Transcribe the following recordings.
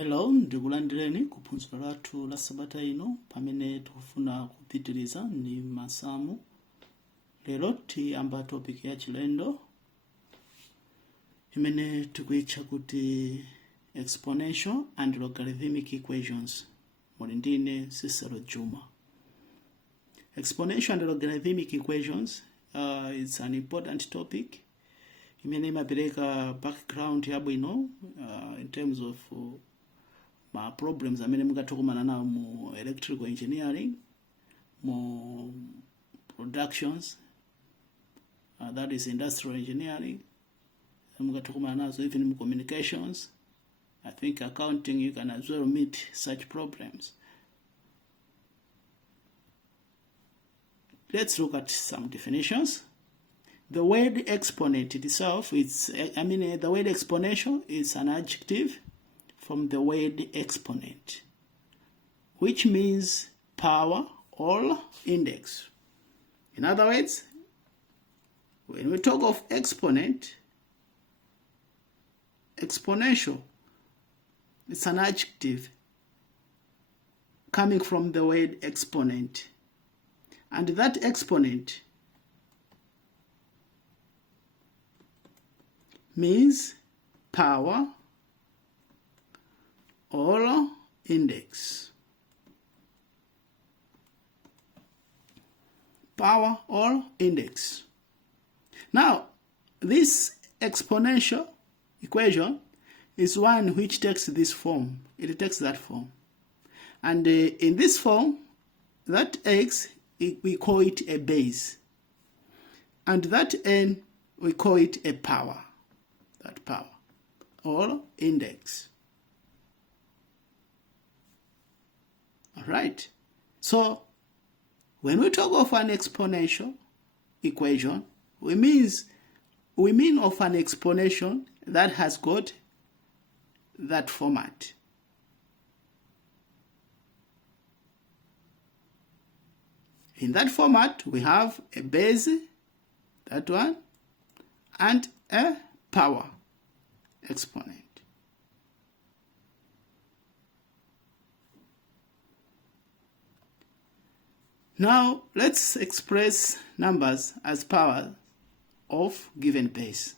Hello, ndikulandireni kuphunziro lathu la sabata ino pamene tikufuna kupitiriza ndi masamu. Lero tiyamba topic ya chilendo imene tikuitcha kuti exponential and logarithmic equations. Muli ndine Cicero Juma. Exponential and logarithmic equations it's an important topic imene imapereka background yabwino in terms of ma problems amene mukatokumana nawo mu electrical engineering, mu productions, that is industrial engineering, mukatokumana nazo even mu communications. I think accounting you can as well meet such problems. Let's look at some definitions. The word exponent itself, the word exponential is an adjective from the word exponent, which means power or index. In other words, when we talk of exponent, exponential, it's an adjective coming from the word exponent. And that exponent means power or index. Power or index. Now, this exponential equation is one which takes this form. It takes that form. And in this form, that x, we call it a base. And that n, we call it a power. That power or index. Alright, so when we talk of an exponential equation, we mean of an exponential that has got that format. In that format, we have a base, that one, and a power exponent. Now, let's express numbers as power of given base.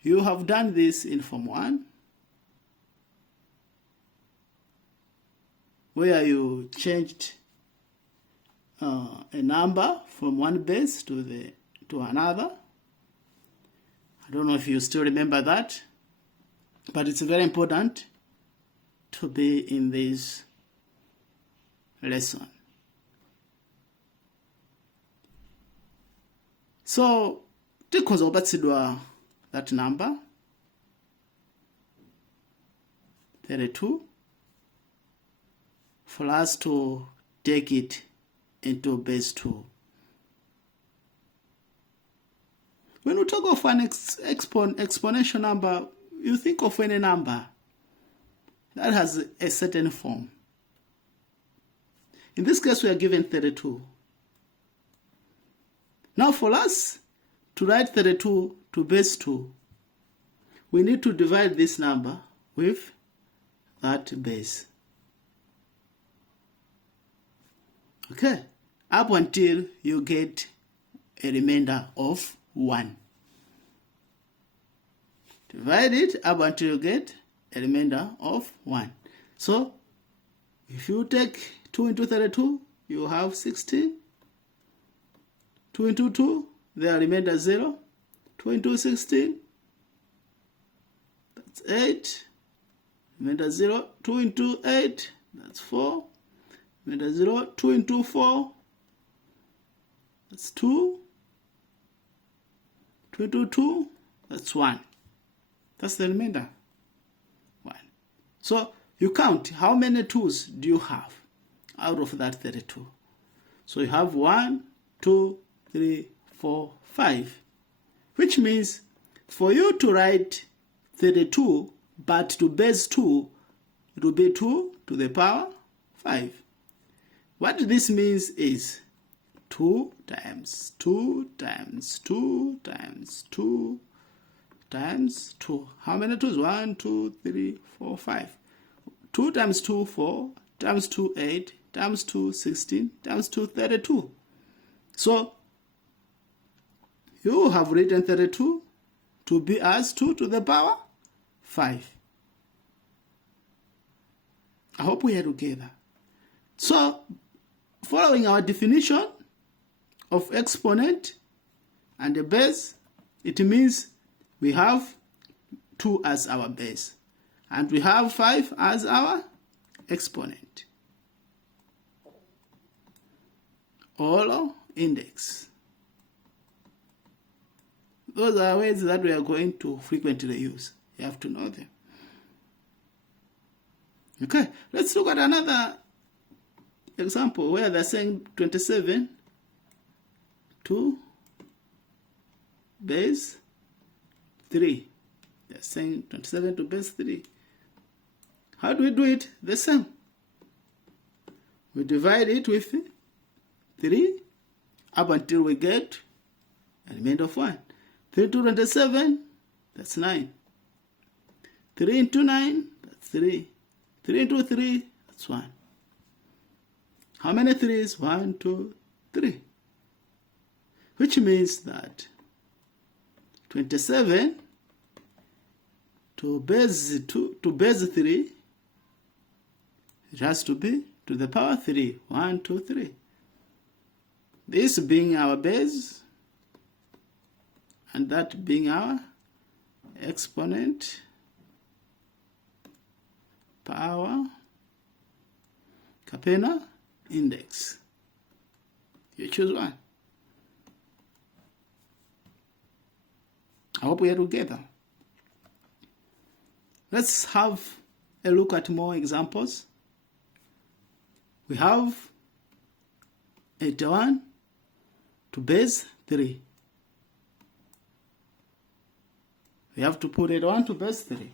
You have done this in Form 1, where you changed a number from one base to another. I don't know if you still remember that, but it's very important to be in this lesson. So, tikhoza kupatsidwa that number 32 for us to take it into base 2. When we talk of an exponential number, you think of any number that has a certain form. In this case, we are given 32. Now, for us to write 32 to base 2, we need to divide this number with that base. Okay, up until you get a remainder of 1. Divide it up until you get a remainder of 1. So, if you take 2 into 32, you have 16. 2 into 2, there remainder 0. 2 into 16, that's 8. Remainder 0. 2 into 8, that's 4. Remainder 0. 2 into 4, that's 2. 2 into 2, that's 1. That's the remainder. 1. So, you count how many 2's do you have out of that 32. So you have 1, 2, 3, 4, 5. Which means for you to write 32 but to base 2, it will be 2 to the power 5. What this means is 2 times 2 times 2 times 2 times 2. How many 2's? 1, 2, 3, 4, 5. 2 times 2, 4, times 2, 8, times 2, 16, times 2, 32. So, you have written 32 to be as 2 to the power 5. I hope we are together. So, following our definition of exponent and the base, it means we have 2 as our base, and we have 5 as our exponent, or index. Those are words that we are going to frequently use. You have to know them. Okay, let's look at another example where they're saying 27 to base 3. They're saying 27 to base 3. How do we do it? The same. We divide it with 3 up until we get a remainder of 1. 3 to 27, that's 9. 3 into 9, that's 3. 3 into 3, that's 1. How many 3's? 1, 2, 3. Which means that 27 to base 2 to base 3, it has to be to the power 3. 1, 2, 3. This being our base, and that being our exponent, power, capital, index. You choose one. I hope we are together. Let's have a look at more examples. We have 81 to base 3. We have to put 81 to base 3.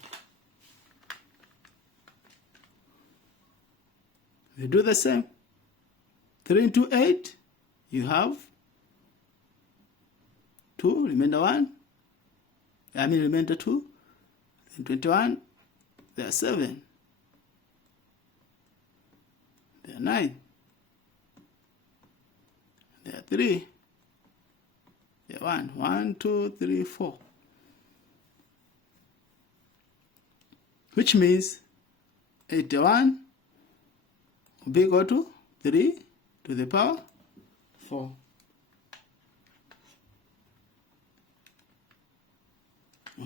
We do the same. 3 into 8, you have 2, remainder 1. Remainder 2. Then 21, there are 7. There are 9. There are 3. There are 1. 1, 2, 3, 4. Which means 81 will be equal to 3 to the power 4.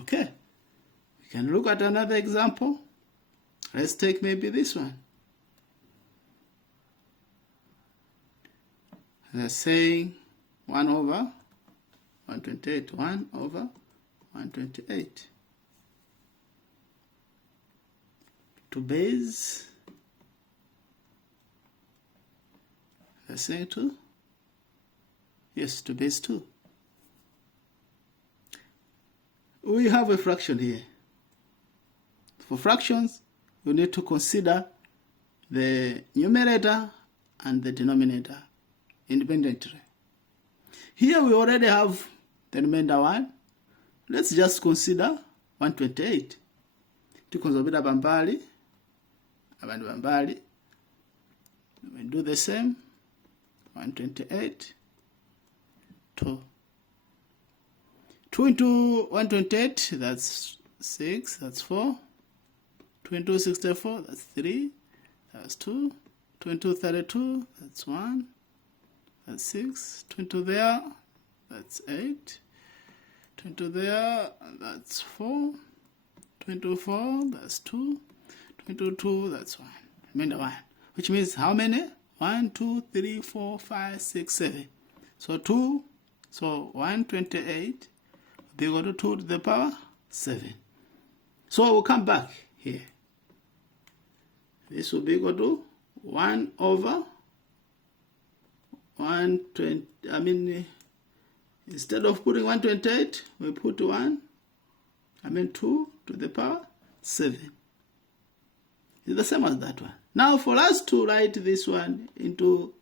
Okay, we can look at another example. Let's take maybe this one. They're saying 1 over 128. 1 over 128. To base, they're saying 2. Yes, to base 2. We have a fraction here. For fractions, we need to consider the numerator and the denominator independently. Here we already have the remainder 1. Let's just consider 128. Tukonzobera bambali, abantu bambali. We do the same. 128, 2. 2 into 128, that's 6, that's 4. 2 into 64, that's 3, that's 2. 2 into 32, that's 1, that's 6. 2 into there, that's 8. 2 into there, that's 4. 2 into 4, that's 2. 2 into 2, that's 1. Remainder 1. Which means how many? 1, 2, 3, 4, 5, 6, 7. So 2, so 128 will be equal to 2 to the power 7. So we'll come back here. This will be equal to 1 over 120, instead of putting 128, we put 2 to the power 7. It's the same as that one. Now for us to write this one into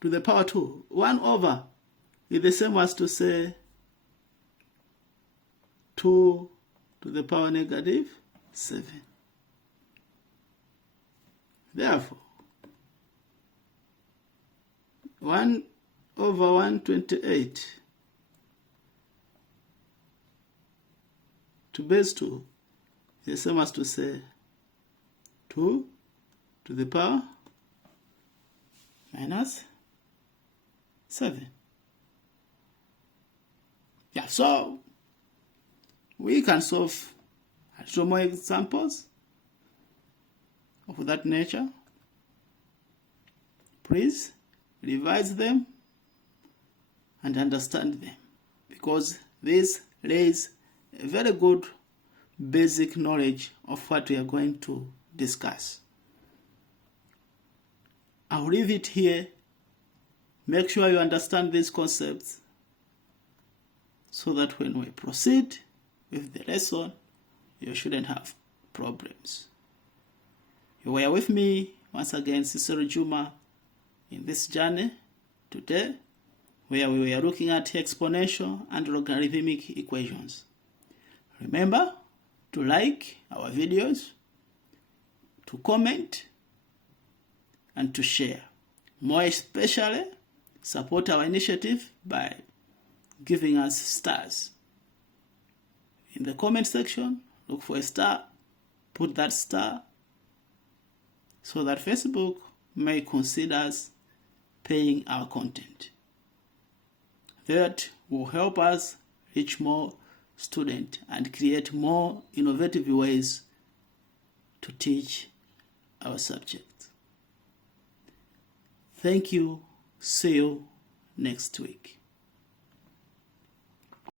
to the power 2, 1 over is the same as to say 2 to the power negative 7. Therefore, 1 over 128 to base 2 is the same as to say 2 to the power minus 7. Yeah, so we can solve a little more examples of that nature. Please revise them and understand them, because this lays a very good basic knowledge of what we are going to discuss. I'll leave it here. Make sure you understand these concepts so that when we proceed with the lesson, you shouldn't have problems. You were with me once again, Cicero Juma, in this journey today, where we were looking at exponential and logarithmic equations. Remember to like our videos, to comment, and to share. More especially, support our initiative by giving us stars. In the comment section, look for a star, put that star, so that Facebook may consider us paying our content. That will help us reach more students and create more innovative ways to teach our subject. Thank you. See you next week.